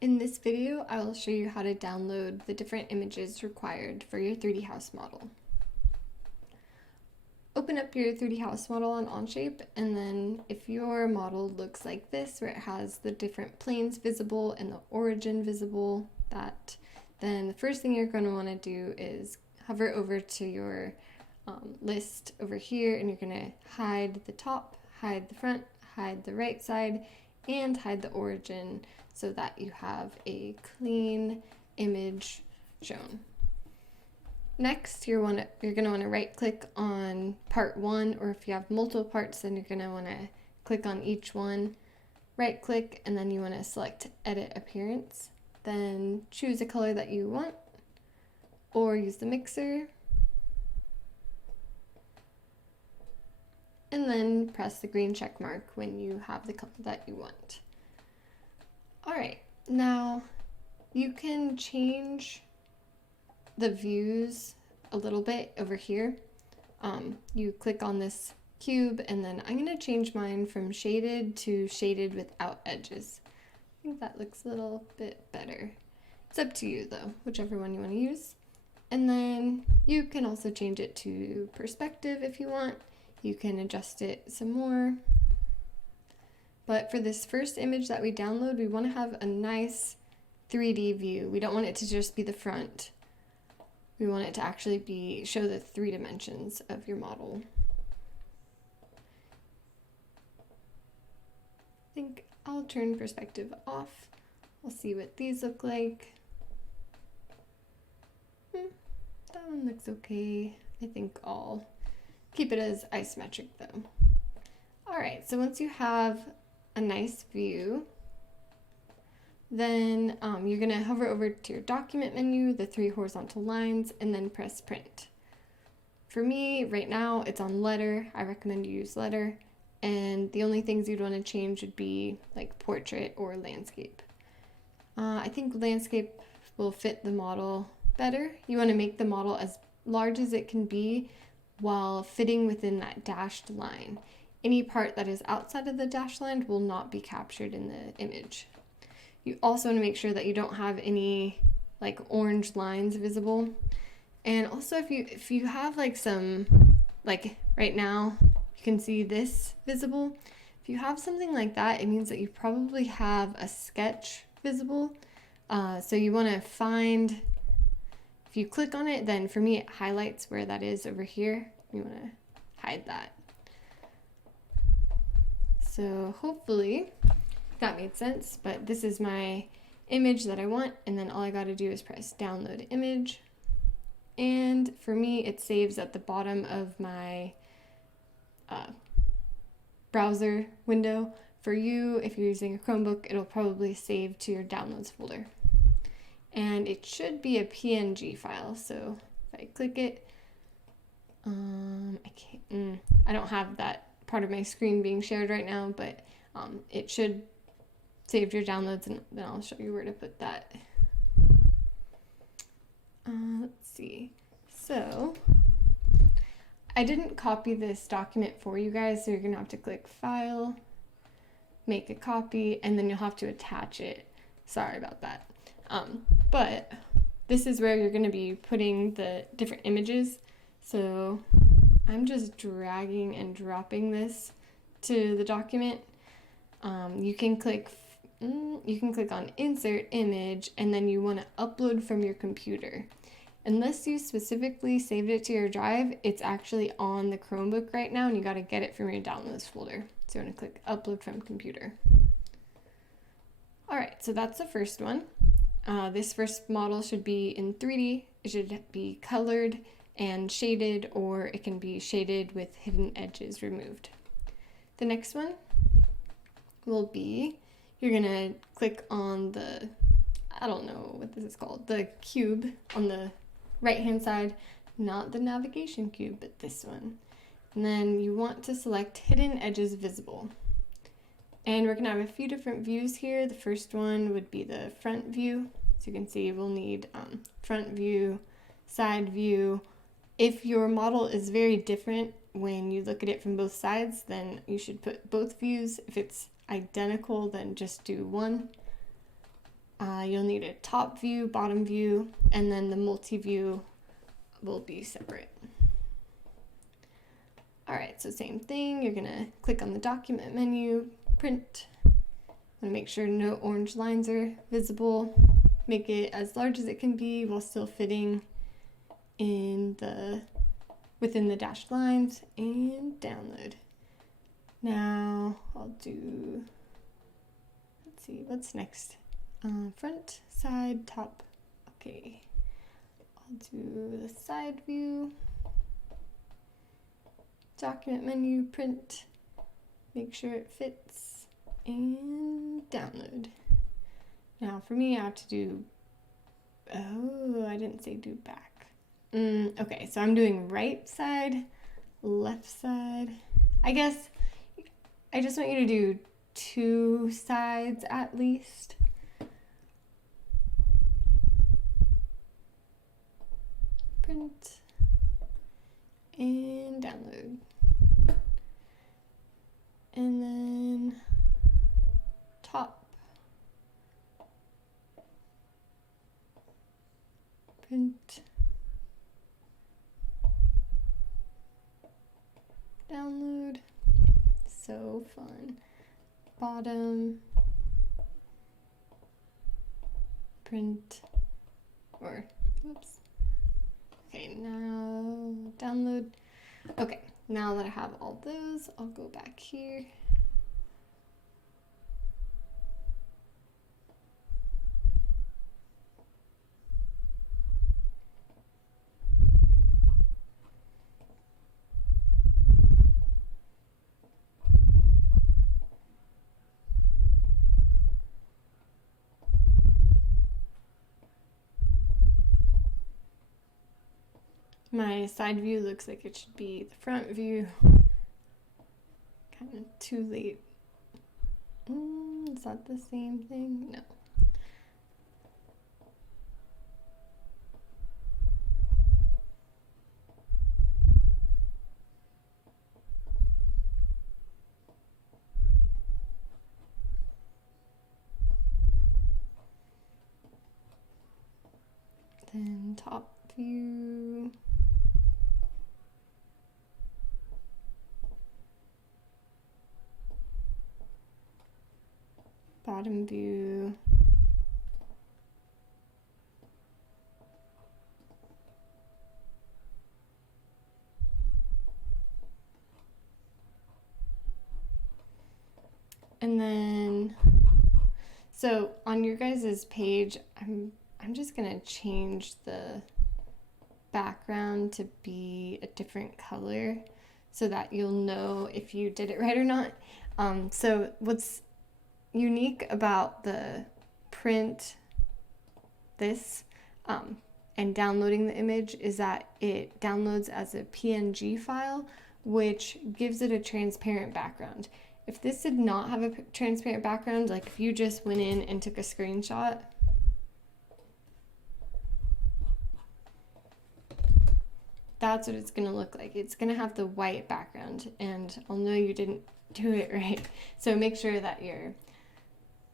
In this video, I will show you how to download the different images required for your 3D house model. Open up your 3D house model on Onshape, and then if your model looks like this, where it has the different planes visible and the origin visible, then the first thing you're going to want to do is hover over to your list over here, and you're going to hide the top, hide the front, hide the right side, and hide the origin so that you have a clean image shown. Next, you're going to want to right click on part 1, or if you have multiple parts, then you're going to want to click on each one, right click, and then you want to select edit appearance. Then choose a color that you want, or use the mixer, and then press the green check mark when you have the color that you want. Alright, now you can change the views a little bit over here. You click on this cube, and then I'm going to change mine from shaded to shaded without edges. I think that looks a little bit better. It's up to you though, whichever one you want to use. And then you can also change it to perspective if you want. You can adjust it some more. But for this first image that we download, we want to have a nice 3D view. We don't want it to just be the front. We want it to actually show the 3 dimensions of your model. I think I'll turn perspective off. We'll see what these look like. That one looks okay. I think I'll keep it as isometric though. Alright, so once you have a nice view, then you're going to hover over to your document menu, the 3 horizontal lines, and then press print. For me, right now, it's on letter. I recommend you use letter. And the only things you'd want to change would be like portrait or landscape. I think landscape will fit the model better. You want to make the model as large as it can be while fitting within that dashed line. Any part that is outside of the dashed line will not be captured in the image. You also want to make sure that you don't have any like orange lines visible. And also if you have like some, like right now, you can see this visible. If you have something like that, it means that you probably have a sketch visible. So you want to find, if you click on it, then for me it highlights where that is over here. You want to hide that. So hopefully that made sense, but this is my image that I want, and then all I got to do is press download image. And for me, it saves at the bottom of my browser window. For you, if you're using a Chromebook, it'll probably save to your downloads folder. And it should be a PNG file, so if I click it, I don't have that part of my screen being shared right now, but it should save your downloads, and then I'll show you where to put that. Let's see. So I didn't copy this document for you guys, so you're gonna have to click File, make a copy, and then you'll have to attach it. Sorry about that. But this is where you're gonna be putting the different images. So I'm just dragging and dropping this to the document. You can click on Insert Image, and then you want to upload from your computer. Unless you specifically saved it to your drive, it's actually on the Chromebook right now, and you got to get it from your downloads folder. So you want to click Upload from Computer. Alright, so that's the first one. This first model should be in 3D. It should be colored and shaded, or it can be shaded with hidden edges removed. The next one will be, you're gonna click on the, I don't know what this is called, the cube on the right hand side, not the navigation cube, but this one. And then you want to select hidden edges visible. And we're gonna have a few different views here. The first one would be the front view. So you can see we'll need front view, side view. If your model is very different when you look at it from both sides, then you should put both views. If it's identical, then just do one. You'll need a top view, bottom view, and then the multi-view will be separate. All right, so same thing. You're gonna click on the document menu, print. I'm gonna make sure no orange lines are visible. Make it as large as it can be while still fitting in within the dashed lines, and download. Now I'll do, let's see, what's next? Front, side, top. Okay, I'll do the side view. Document menu, print, make sure it fits, and download. Now for me, I have to do, oh, I didn't say do back. Okay, so I'm doing right side, left side. I guess I just want you to do 2 sides at least. Print and download. And then top, print, download. So fun. Bottom, print, or whoops. Okay, now download. Okay, now that I have all those, I'll go back here. My side view looks like it should be the front view. Kind of too late. Is that the same thing? No. Then top view. Bottom view. And then, so on your guys' page, I'm just gonna change the background to be a different color so that you'll know if you did it right or not. So what's unique about the print this and downloading the image is that it downloads as a PNG file, which gives it a transparent background. If this did not have a transparent background, like if you just went in and took a screenshot, that's what it's gonna look like. It's gonna have the white background, and I'll know you didn't do it right. So make sure that you're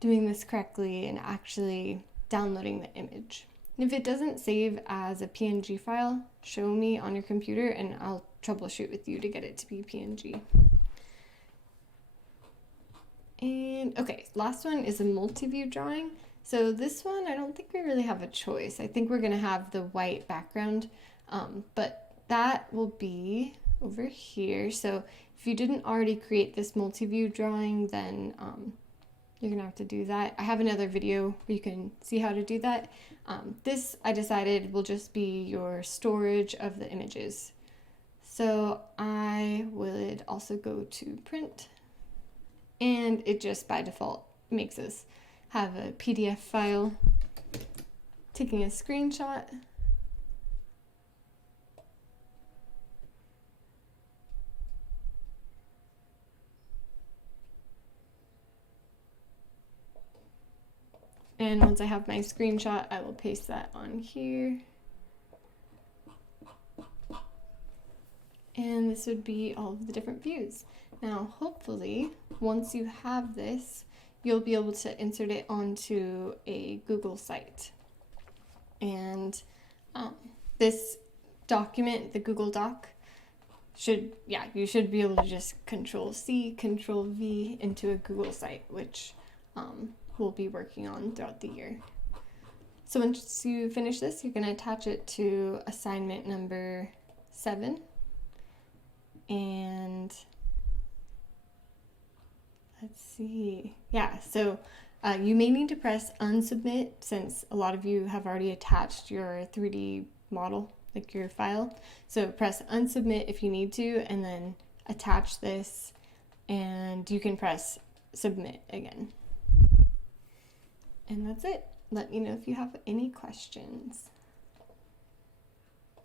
doing this correctly and actually downloading the image. And if it doesn't save as a PNG file, show me on your computer and I'll troubleshoot with you to get it to be PNG. And okay, last one is a multi-view drawing. So this one, I don't think we really have a choice. I think we're gonna have the white background, but that will be over here. So if you didn't already create this multi-view drawing, then you're gonna have to do that. I have another video where you can see how to do that. This, I decided, will just be your storage of the images. So I would also go to print, and it just by default makes us have a PDF file. Taking a screenshot. And once I have my screenshot, I will paste that on here. And this would be all of the different views. Now, hopefully, once you have this, you'll be able to insert it onto a Google site. And this document, the Google Doc, you should be able to just Control C, Control V into a Google site, which we'll be working on throughout the year. So once you finish this, you're going to attach it to assignment number 7. And let's see. Yeah, so you may need to press unsubmit since a lot of you have already attached your 3D model, like your file. So press unsubmit if you need to, and then attach this, and you can press submit again. And that's it. Let me know if you have any questions.